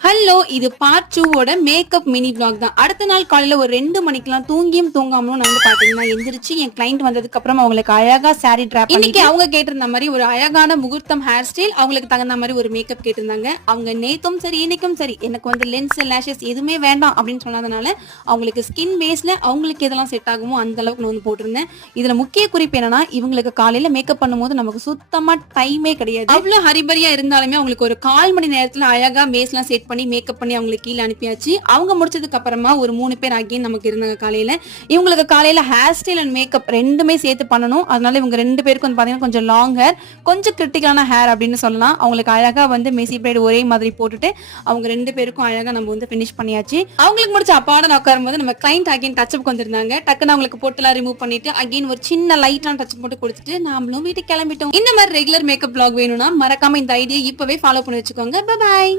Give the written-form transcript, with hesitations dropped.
Hello, இது part 2 makeup mini vlog தான். அடுத்த நாள் காலையில ஒரு 2 மணிக்கெல்லாம் தூங்கியும் தூங்காமலும் நான் வந்து பாத்தீங்கன்னா எந்திரிச்சு என் கிளைண்ட் வந்ததுக்கு அப்புறம் அவங்களுக்கு அழகா சாரி டிராப் இன்னைக்கு அவங்க கேட்டிருந்த மாதிரி ஒரு அழகான முகூர்த்தம் ஹேர் ஸ்டைல், அவங்களுக்கு தகுந்த மாதிரி ஒரு மேக்கப் கேட்டிருந்தாங்க. அவங்க நேத்தும் சரி இன்னைக்கும் சரி எனக்கு வந்து லென்ஸ் லேஷஸ் எதுவுமே வேண்டாம் அப்படின்னு சொன்னதுனால அவங்களுக்கு ஸ்கின் பேஸ்ல அவங்களுக்கு எதெல்லாம் செட் ஆகுமோ அந்த அளவுக்கு நான் வந்து போட்டிருந்தேன். இதுல முக்கிய குறிப்பு என்னன்னா, இவங்களுக்கு காலையில மேக்கப் பண்ணும்போது நமக்கு சுத்தமா டைமே கிடையாது. அவ்வளவு ஹரிபரியா இருந்தாலுமே அவங்களுக்கு ஒரு 1/4 மணி நேரத்துல அழகா பேஸ்லாம் செட் பண்ணி மேக்கப் பண்ணி அவங்களுக்கு கீழே அனுப்பியாச்சு. அவங்க முடிச்சதுக்கு அப்புறமா ஒரு 3 பேர் அகைன் நமக்கு இருந்தாங்க காலையில. இவங்களுக்கு காலையில ஹேர் ஸ்டைல் அண்ட் மேக்கப் ரெண்டுமே சேர்த்து பண்ணணும். அதனால இவங்க 2 பேருக்கு வந்து பாத்தீங்கன்னா கொஞ்சம் லாங் ஹேர், கொஞ்சம் கிரிட்டிக்கலான ஹேர் அப்படின்னு சொல்லலாம். அவங்களுக்கு அழகா வந்து மெசி பிரைட் ஒரே மாதிரி போட்டுட்டு அவங்க 2 பேருக்கும் அழகா நம்ம வந்து ஃபினிஷ் பண்ணியாச்சு. அவங்களுக்கு முடிச்ச அப்பாட உட்காரும் போது நம்ம கிளைண்ட் அகைன் டச்சப் வந்திருந்தாங்க. டக்குன்னு அவங்களுக்கு போட்டுலாம் ரிமூவ் பண்ணிட்டு அகைன் ஒரு சின்ன லைட்டான டச் போட்டு கொடுத்துட்டு நாமளும் வீட்டுக்கு கிளம்பிட்டோம். இந்த மாதிரி ரெகுலர் மேக்கப் vlog வேணும்னா மறக்காம இந்த ஐடியா இப்பவே ஃபாலோ பண்ணி வச்சுக்கோங்க. Bye bye.